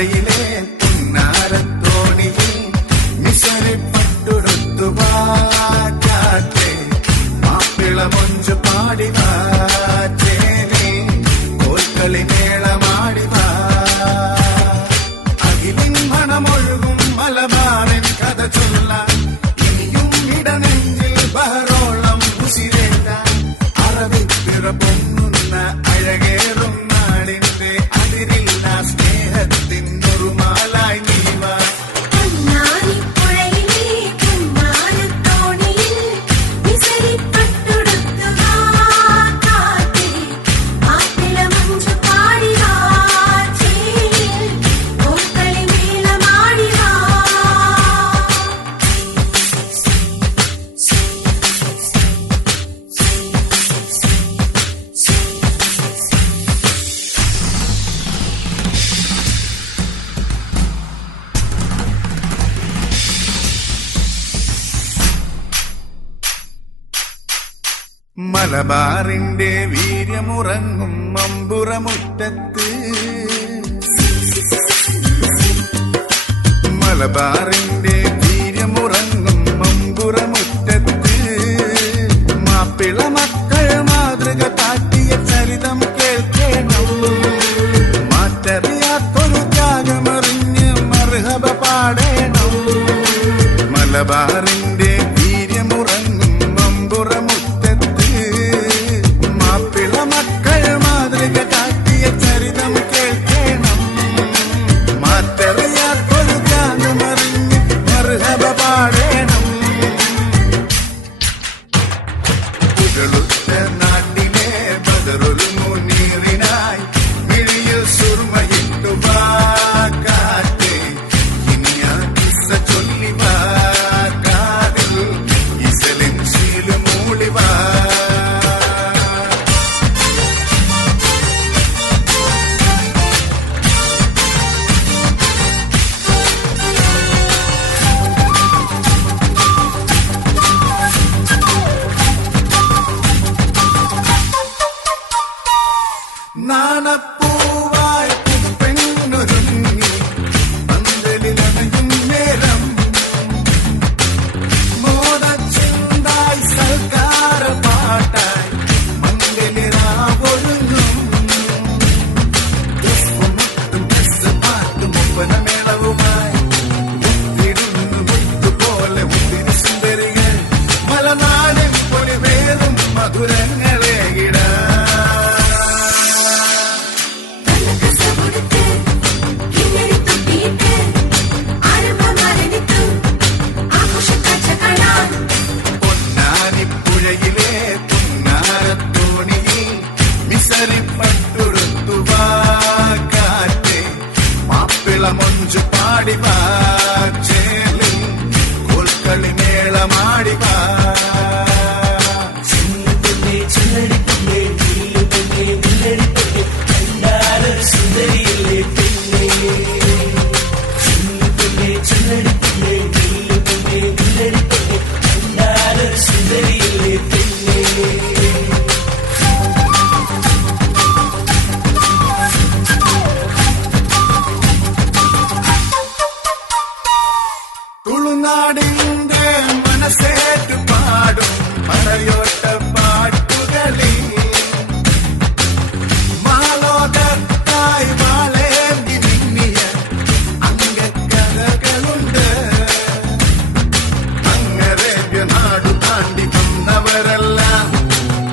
പുഴയിലെ പുന്നാരത്തോണിയിൽ മിസരിപ്പട്ടുടുത്തു വാറ്റേ മാപ്പിള മൊഞ്ചു പാടിവാ ചേലേ കോൽക്കളി മേളമാടിവാ അകിലിൻ മണമൊഴുകും മലബാറിൻ കഥ ചൊല്ലാൻ ഇനിയും ഇടനെഞ്ചിൽ ബഹറോളം ഉസിരേറ്റാൻ അറബിപ്പിറ പൊങ്ങുന്ന അഴകേറും നാടിന്റെ അതിരില്ല സ്നേഹത്തിൻ ഒരുമാലായി നീവാ മലബാറിന്റെ വീര്യമുറങ്ങും മമ്പുറമുറ്റത്ത് മലബാറിന്റെ വീര്യമുറങ്ങും മമ്പുറമുറ്റത്ത് മാപ്പിള മക്കൾ മാതൃക കാട്ടിയ ചരിതം കേൾക്കണം മാറ്ററിയാത്തൊരു ത്യാഗമറിഞ്ഞ് മർഹബ പാടേണം മലബാറിന്റെ വീര്യമുറങ്ങും മമ്പുറമുറ്റത്ത് മക്കൾ മാതൃക കാട്ടിയ ചരിതം കേൾക്കണം മാറ്ററിയാത്തൊരു ജ്ഞാനമറിഞ്ഞ് മർഹബ പാടേണം പുകളുത്ത നാട്ടിലെ ബദറുൽ മുനീറിനായി മിഴിയിൽ സുർമയിട്ടു കാറ്റേ ഇനി ആ കിസ്സ ചൊല്ലിവാ കാതിൽ ഇസലിൻ ശീലു മൂളിവാ നാണപ്പൂവായി പെണ്ണൊരുങ്ങി പന്തലിലണയും നേരം മോദച്ചിന്തായി സൽക്കാര പാട്ടായി മംഗലിറാവൊരുങ്ങും പാട്ടും ഒപ്പനമേളവുമായി മുത്തിടുന്നു മുത്തുപോലെ മുത്തിരി സുന്ദരികൾ മലനാടിൻ പൊലിവേറും മധുരങ്ങളെ ഇടാ പുഴയിലെ പുന്നാരത്തോണിയിൽ മിസരിപ്പട്ടുടുത്തു കാറ്റേ മാപ്പിള മൊഞ്ചു പാടിവാ ചേലിൽ കോൽക്കളി മേളമാടിവാ സുന്ദരിയിലെ പെണ്ണേ സുന്ദരിയിലെ പെണ്ണേ തുളുനാടിന്റെ മനസ്സേറ്റു പാടും മലയോട്ട പാട്ടുകളിൽ മാലോകത്തായി വാളേന്തി നിന്നിയ അംഗക്കഥകളുണ്ട് അങ്ങരേബ്യ നാടു താണ്ടി വന്നവരെല്ലാം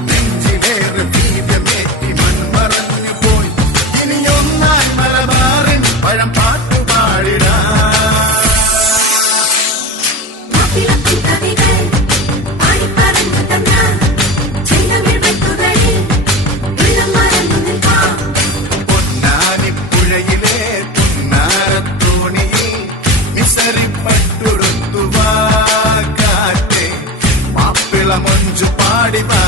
നെഞ്ചിലേറെ ദീപമേറ്റി മൺമറഞ്ഞു പോയി ഇനിയൊന്നായി മലബാറിൻ പഴം പാട്ടു പാടിടാ പുഴയിലെ പുന്നാരത്തോണിയിൽ മിസരിപ്പട്ടുടുത്തു കാറ്റേ മാപ്പിള മൊഞ്ചു പാടിവാ